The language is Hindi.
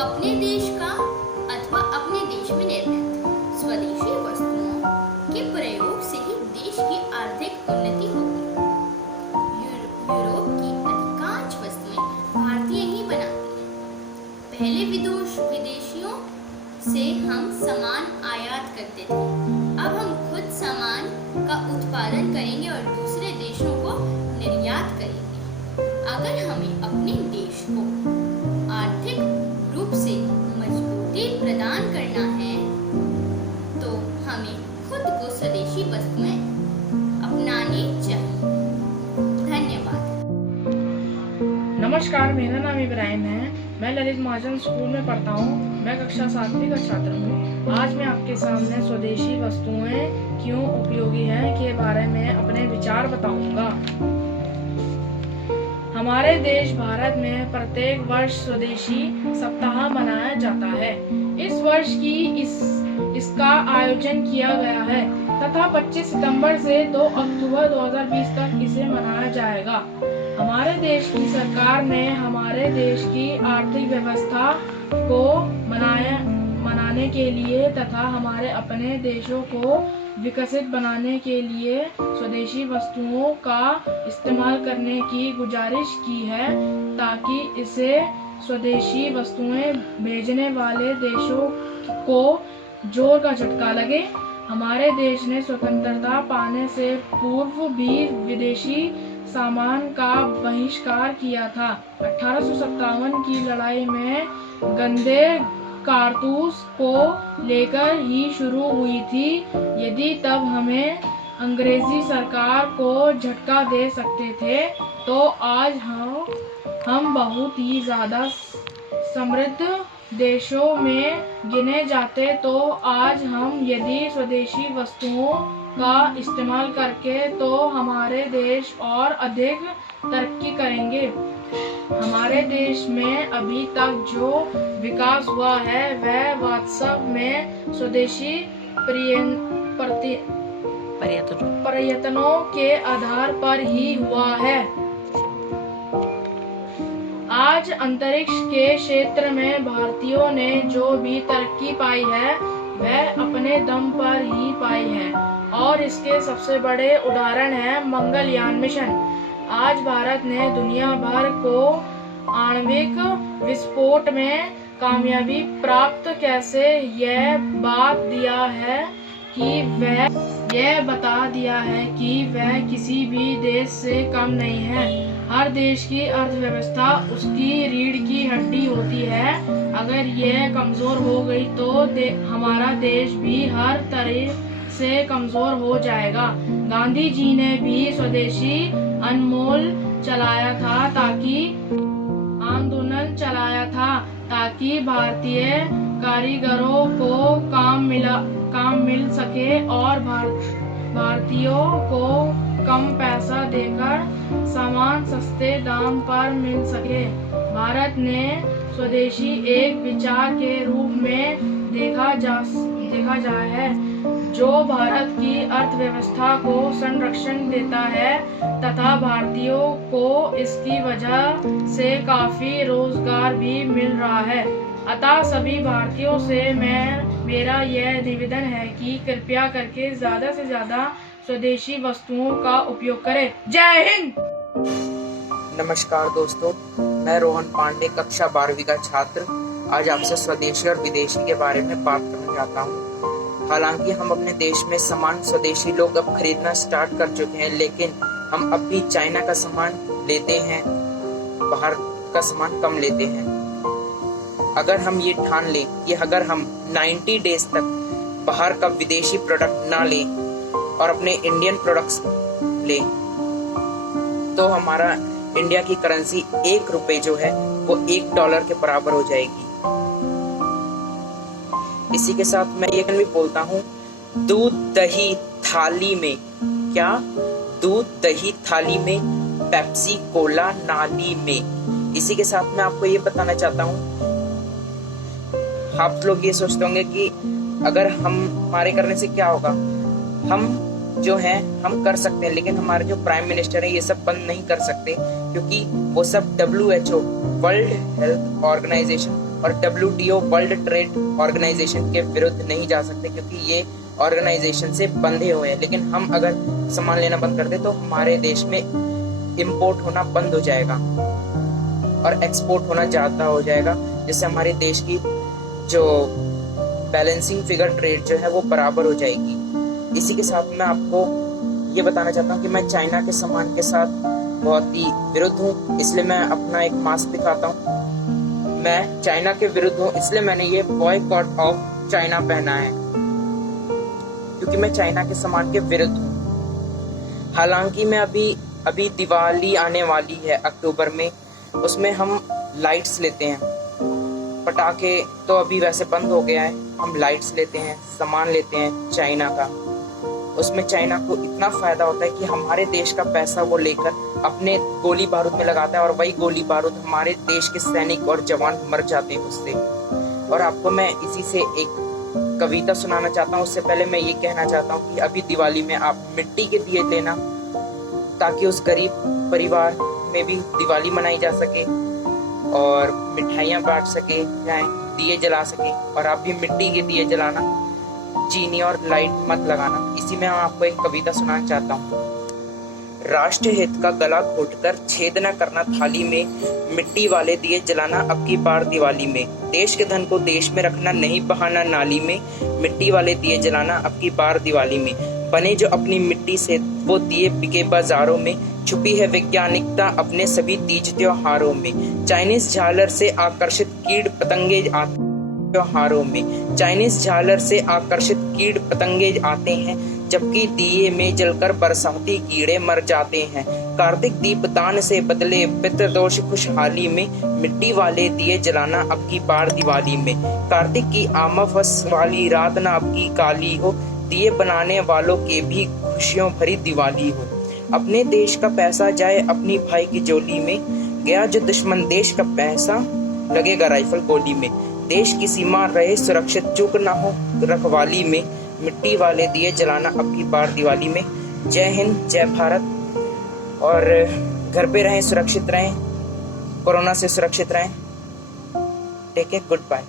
अपने देश का अथवा अपने देश में निर्मित स्वदेशी वस्तुओं के प्रयोग से ही देश की आर्थिक उन्नति होगी। यूरोप की अधिकांश वस्तुएं भारतीय ही बनाते हैं। पहले विदेशियों से हम सामान आयात करते थे, अब हम खुद सामान का उत्पादन करेंगे और दूसरे देशों को निर्यात करेंगे। अगर हमें अपने देश को आर्थिक रूप से मजबूती प्रदान करना है तो हमें खुद को स्वदेशी वस्तुएं अपनानी चाहिए। धन्यवाद। नमस्कार, मेरा नाम इब्राहिम है। मैं ललित महाजन स्कूल में पढ़ता हूँ। मैं कक्षा 7वीं का छात्र हूँ। आज मैं आपके सामने स्वदेशी वस्तुएं क्यों उपयोगी हैं के बारे में अपने विचार बताऊंगा। हमारे देश भारत में प्रत्येक वर्ष स्वदेशी सप्ताह मनाया जाता है। इस वर्ष की इसका आयोजन किया गया है तथा 25 सितंबर से 2 अक्टूबर 2020 तक इसे मनाया जाएगा। हमारे देश की सरकार ने हमारे देश की आर्थिक व्यवस्था को मनाने के लिए तथा हमारे अपने देशों को विकसित बनाने के लिए स्वदेशी वस्तुओं का इस्तेमाल करने की गुजारिश की है, ताकि इसे स्वदेशी वस्तुएं भेजने वाले देशों को जोर का झटका लगे। हमारे देश ने स्वतंत्रता पाने से पूर्व भी विदेशी सामान का बहिष्कार किया था। 1857 की लड़ाई में गंदे कारतूस को लेकर ही शुरू हुई थी। यदि तब हमें अंग्रेजी सरकार को झटका दे सकते थे तो आज हम बहुत ही ज्यादा समृद्ध देशों में गिने जाते। तो आज हम यदि स्वदेशी वस्तुओं का इस्तेमाल करके तो हमारे देश और अधिक तरक्की करेंगे। हमारे देश में अभी तक जो विकास हुआ है वह वास्तव में स्वदेशी प्रयत्नों के आधार पर ही हुआ है। आज अंतरिक्ष के क्षेत्र में भारतीयों ने जो भी तरक्की पाई है वह अपने दम पर ही पाई है और इसके सबसे बड़े उदाहरण है मंगलयान मिशन। आज भारत ने दुनिया भर को आणविक विस्फोट में कामयाबी प्राप्त कैसे यह बता दिया है कि वह किसी भी देश से कम नहीं है। हर देश की अर्थव्यवस्था उसकी रीढ़ की हड्डी होती है। अगर यह कमजोर हो गई तो हमारा देश भी हर तरह से कमजोर हो जाएगा। गांधी जी ने भी स्वदेशी आंदोलन चलाया था ताकि भारतीय कारीगरों को काम मिल सके और भारतीयों को कम पैसा देकर सामान सस्ते दाम पर मिल सके। भारत ने स्वदेशी एक विचार के रूप में देखा जा है जो भारत की अर्थव्यवस्था को संरक्षण देता है तथा भारतीयों को इसकी वजह से काफी रोजगार भी मिल रहा है। अतः सभी भारतीयों से मेरा यह निवेदन है कि कृपया करके ज्यादा से ज्यादा स्वदेशी वस्तुओं का उपयोग करें। जय हिंद। नमस्कार दोस्तों, मैं रोहन पांडे कक्षा 12वीं का छात्र आज आपसे स्वदेशी और विदेशी के बारे में बात करना चाहता हूँ। हालांकि हम अपने देश में सामान स्वदेशी लोग अब खरीदना स्टार्ट कर चुके हैं, लेकिन हम अब भी चाइना का सामान लेते हैं, बाहर का सामान कम लेते हैं। अगर हम ये ठान लें कि अगर हम 90 डेज तक बाहर का विदेशी प्रोडक्ट ना लें और अपने इंडियन प्रोडक्ट्स लें तो हमारा इंडिया की करेंसी 1 रुपए जो है वो $1 के बराबर हो जाएगी। इसी के साथ मैं ये भी बोलता हूँ, दूध दही थाली में पेप्सी कोला नाली में। इसी के साथ मैं आपको ये बताना चाहता हूँ, आप लोग ये सोचते होंगे कि अगर हमारे करने से क्या होगा। हम जो है हम कर सकते हैं, लेकिन हमारे जो प्राइम मिनिस्टर है ये सब बंद नहीं कर सकते, क्योंकि वो सब WHO वर्ल्ड हेल्थ ऑर्गेनाइजेशन और WTO वर्ल्ड ट्रेड ऑर्गेनाइजेशन के विरुद्ध नहीं जा सकते, क्योंकि ये ऑर्गेनाइजेशन से बंधे हुए हैं। लेकिन हम अगर सामान लेना बंद कर दे तो हमारे देश में इंपोर्ट होना बंद हो जाएगा और एक्सपोर्ट होना ज़्यादा हो जाएगा, जिससे हमारे देश की जो बैलेंसिंग फिगर ट्रेड जो है वो बराबर हो जाएगी। इसी के साथ मैं आपको ये बताना चाहता हूँ कि मैं चाइना के सामान के साथ बहुत ही विरुद्ध हूँ, इसलिए मैं अपना एक मास्क दिखाता हूँ। मैं चाइना के विरुद्ध हूँ, इसलिए मैंने ये बॉयकॉट ऑफ चाइना पहना है, क्योंकि मैं चाइना के सामान के विरुद्ध हूँ। हालांकि मैं अभी दिवाली आने वाली है अक्टूबर में, उसमें हम लाइट्स लेते हैं, पटाखे तो अभी वैसे बंद हो गया है, हम लाइट्स लेते हैं, सामान लेते हैं चाइना का। उसमें चाइना को इतना फायदा होता है कि हमारे देश का पैसा वो लेकर अपने गोली बारूद में लगाता है, और वही गोली बारूद हमारे देश के सैनिक और जवान मर जाते हैं उससे। और आपको मैं इसी से एक कविता सुनाना चाहता हूँ। उससे पहले मैं ये कहना चाहता हूँ कि अभी दिवाली में आप मिट्टी के दिए लेना, ताकि उस गरीब परिवार में भी दिवाली मनाई जा सके और मिठाइयाँ बांट सके जाए, दिए जला सके। और आप भी मिट्टी के दिए जलाना, चीनी और लाइट मत लगाना। इसी में मैं आपको एक कविता सुनाना चाहता हूँ। राष्ट्र हित का गला घोटकर छेद न करना थाली में, मिट्टी वाले दिए जलाना अब की बार दिवाली में। देश के धन को देश में रखना, नहीं बहाना नाली में, मिट्टी वाले दिए जलाना अब की बार दिवाली में। बने जो अपनी मिट्टी से वो दिए बिके बाजारों में, छुपी है वैज्ञानिकता अपने सभी तीज त्योहारों में। चाइनीज झालर से आकर्षित कीड़ पतंगे आते त्योहारों में, चाइनीज झालर से आकर्षित कीड़ पतंगे आते हैं, जबकि दिए में जलकर बरसाती कीड़े मर जाते हैं। कार्तिक दीपदान से बदले पितृदोष खुशहाली में, मिट्टी वाले दिए जलाना अब की बार दिवाली में। कार्तिक की अमावस वाली रात ना अब की काली हो, दिए बनाने वालों के भी खुशियों भरी दिवाली हो। अपने देश का पैसा जाए अपनी भाई की जोली में, गया जो दुश्मन देश का पैसा लगेगा राइफल गोली में। देश की सीमा रहे सुरक्षित, चूक ना हो रखवाली में, मिट्टी वाले दिए जलाना अब की बार दिवाली में। जय हिंद, जय भारत, और घर पे रहें, सुरक्षित रहें, कोरोना से सुरक्षित रहें। Take care, good bye.